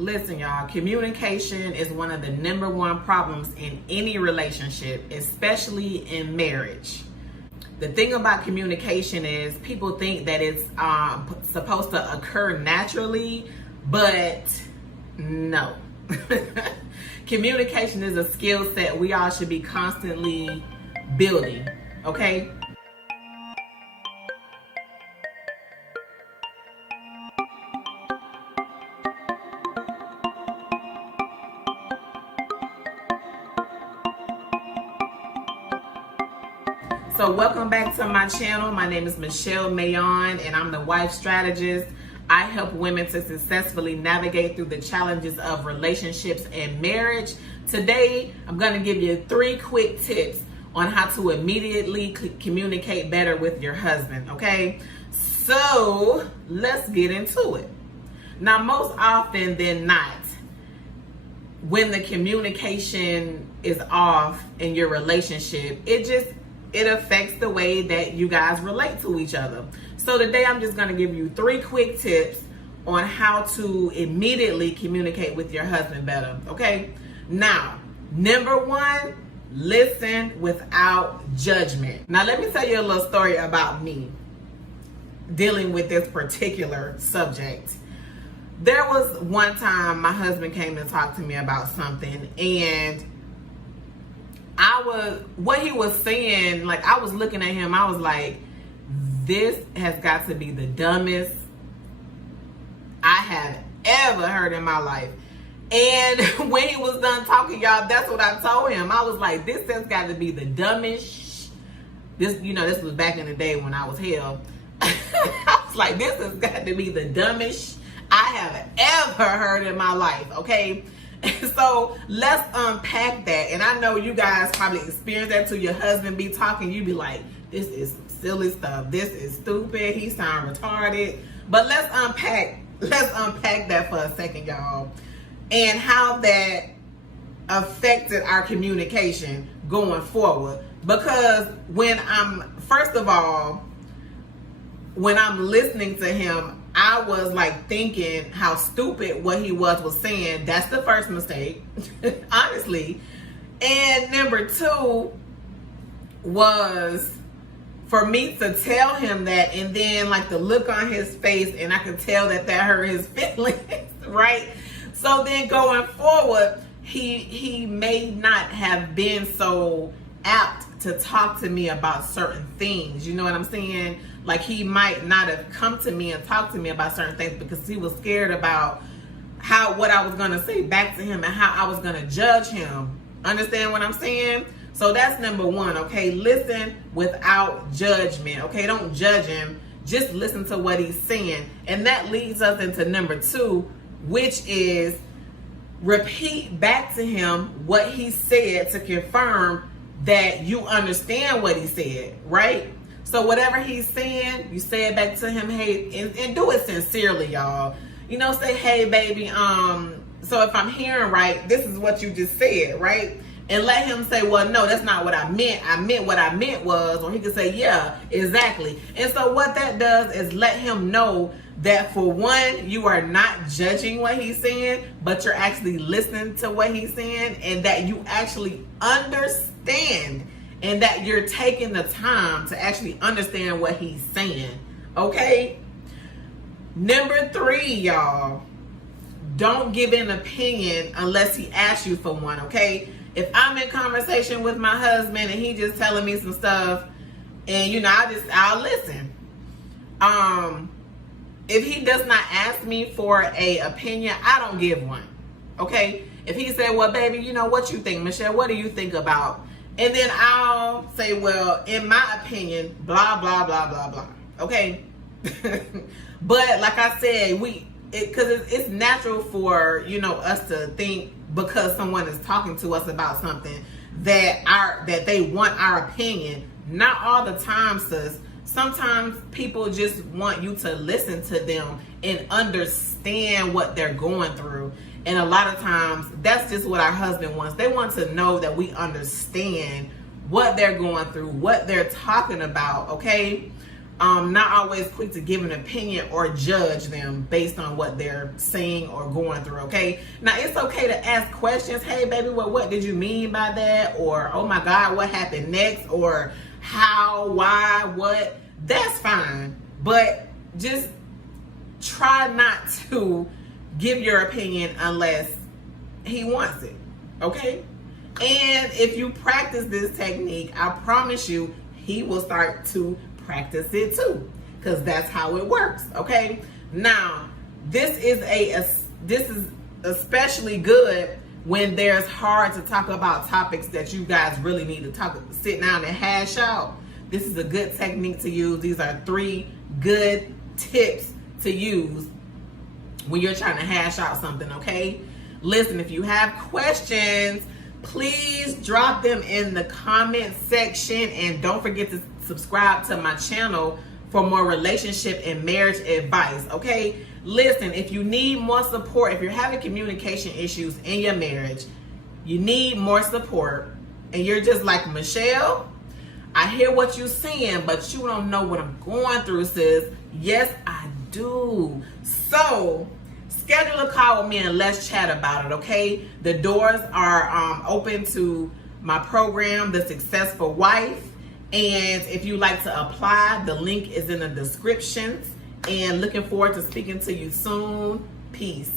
Listen, y'all, communication is one of the #1 problems in any relationship, especially in marriage. The thing about communication is people think that it's supposed to occur naturally, but no. Communication is a skill set we all should be constantly building, okay? So welcome back to my channel. My name is Mayaune and I'm the wife strategist. I help women to successfully navigate through the challenges of relationships and marriage. Today, I'm going to give you 3 quick tips on how to immediately communicate better with your husband, okay? So let's get into it. Now, most often than not, when the communication is off in your relationship, it affects the way that you guys relate to each other. So today I'm just gonna give you 3 quick tips on how to immediately communicate with your husband better, okay? Now, #1, listen without judgment. Now let me tell you a little story about me dealing with this particular subject. There was one time my husband came to talk to me about something, and what he was saying, like, I was looking at him, I was like, this has got to be the dumbest I have ever heard in my life. And when he was done talking, y'all, that's what I told him. I was like, this has got to be the dumbest. This was back in the day when I was hell. I was like, this has got to be the dumbest I have ever heard in my life, okay? So let's unpack that. And I know you guys probably experience that till your husband be talking. You be like, this is some silly stuff. This is stupid. He sound retarded. But let's unpack that for a second, y'all. And how that affected our communication going forward. Because when I'm listening to him, I was like thinking how stupid what he was saying. That's the first mistake, honestly. And #2 was for me to tell him that, and then like the look on his face, and I could tell that hurt his feelings, right? So then going forward, he may not have been so apt to talk to me about certain things. You know what I'm saying? Like, he might not have come to me and talked to me about certain things because he was scared about what I was going to say back to him and how I was going to judge him. Understand what I'm saying? So that's #1, okay? Listen without judgment, okay? Don't judge him. Just listen to what he's saying. And that leads us into #2, which is repeat back to him what he said to confirm that you understand what he said, right? So whatever he's saying, you say it back to him, hey, and do it sincerely, y'all. You know, say, hey, baby, so if I'm hearing right, this is what you just said, right? And let him say, well, no, that's not what I meant. I meant what I meant was, or he could say, yeah, exactly. And so what that does is let him know that, for one, you are not judging what he's saying, but you're actually listening to what he's saying, and that you actually understand, and that you're taking the time to actually understand what he's saying, okay? #3, y'all, don't give an opinion unless he asks you for one, okay? If I'm in conversation with my husband and he just telling me some stuff, and I'll listen. If he does not ask me for a opinion, I don't give one, okay? If he said, well, baby, what you think, Michelle? What do you think about? And then I'll say, well, in my opinion, blah, blah, blah, blah, blah, okay? But like I said, because it's natural for, us to think, because someone is talking to us about something, that they want our opinion. Not all the time, sis. Sometimes people just want you to listen to them and understand what they're going through. And a lot of times, that's just what our husband wants. They want to know that we understand what they're going through, what they're talking about, okay? not always quick to give an opinion or judge them based on what they're saying or going through, okay? Now, it's okay to ask questions. Hey, baby, what did you mean by that? Or, oh my God, what happened next? Or how, why, what? That's fine. But just try not to give your opinion unless he wants it, okay? And if you practice this technique, I promise you, he will start to practice it too, because that's how it works, okay? Now, this is especially good when there's hard to talk about topics that you guys really need to sit down and hash out. This is a good technique to use. These are 3 good tips to use when you're trying to hash out something, okay? Listen, if you have questions, please drop them in the comment section, and don't forget to subscribe to my channel for more relationship and marriage advice, okay? Listen, if you need more support, if you're having communication issues in your marriage, you need more support, and you're just like, Michelle, I hear what you're saying, but you don't know what I'm going through, sis. Yes, I do. So schedule a call with me and let's chat about it, okay? The doors are open to my program, The Successful Wife. And if you'd like to apply, the link is in the descriptions. And looking forward to speaking to you soon. Peace.